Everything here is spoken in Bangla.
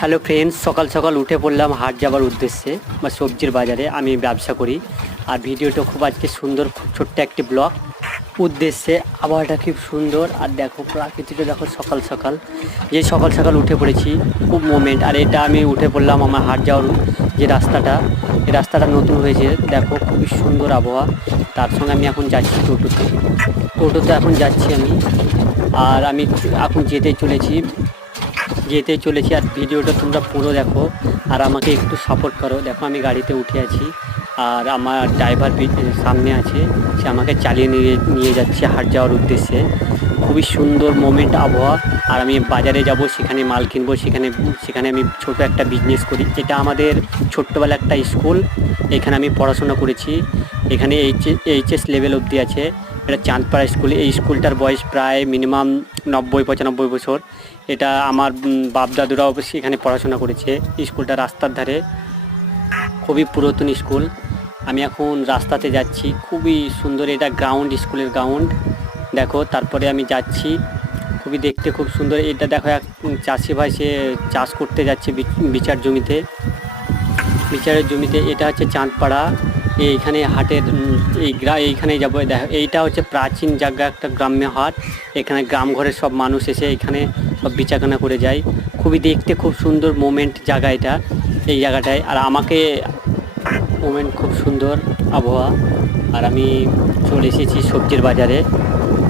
হ্যালো ফ্রেন্ডস, সকাল সকাল উঠে পড়লাম হাট যাবার উদ্দেশ্যে বা সবজির বাজারে। আমি ব্যবসা করি আর ভিডিওটা খুব আজকে সুন্দর, খুব ছোট্ট একটি ব্লগ উদ্দেশ্যে। আবহাওয়াটা খুব সুন্দর আর দেখো প্রাকৃতিকটা দেখো। সকাল সকাল সকাল সকাল উঠে পড়েছি, খুব মোমেন্ট। আর এটা আমি উঠে পড়লাম আমার হাট যাওয়ার যে রাস্তাটা, এই রাস্তাটা নতুন হয়েছে দেখো, খুবই সুন্দর আবহাওয়া। তার সঙ্গে আমি এখন যাচ্ছি টোটোতে এখন যাচ্ছি আমি। আর আমি এখন যেতে চলেছি আর ভিডিওটা তোমরা পুরো দেখো আর আমাকে একটু সাপোর্ট করো। দেখো আমি গাড়িতে উঠে আছি আর আমার ড্রাইভার সামনে আছে, সে আমাকে চালিয়ে নিয়ে যাচ্ছে হাট যাওয়ার উদ্দেশ্যে। খুবই সুন্দর মোমেন্ট, আবহাওয়া। আর আমি বাজারে যাব, সেখানে মাল কিনবো। সেখানে আমি ছোট একটা বিজনেস করি। এটা আমাদের ছোট্টবেলা একটা স্কুল, এখানে আমি পড়াশোনা করেছি। এখানে এইচএস লেভেল অবধি আছে। এটা চাঁদপাড়া স্কুল। এই স্কুলটার বয়স প্রায় মিনিমাম 90-95 বছর। এটা আমার বাপ দাদুরাও এখানে পড়াশোনা করেছে। স্কুলটা রাস্তার ধারে, খুবই পুরাতন স্কুল। আমি এখন রাস্তাতে যাচ্ছি, খুবই সুন্দর। এটা গ্রাউন্ড, স্কুলের গ্রাউন্ড দেখো। তারপরে আমি যাচ্ছি, খুবই দেখতে খুব সুন্দর। এটা দেখো, এক চাষি ভাই সে চাষ করতে যাচ্ছে বিচারের জমিতে। এটা হচ্ছে চাঁদপাড়া। এইখানে হাটের এইখানে যাবো। দেখো এইটা হচ্ছে প্রাচীন জায়গা, একটা গ্রাম্য হাট। এখানে গ্রাম ঘরের সব মানুষ এসে এখানে সব বেচাকেনা করে যায়। খুবই দেখতে খুব সুন্দর মোমেন্ট জায়গা এটা, এই জায়গাটায়। আর আমাকে মোমেন্ট খুব সুন্দর আবহাওয়া। আর আমি চলে এসেছি সবজির বাজারে।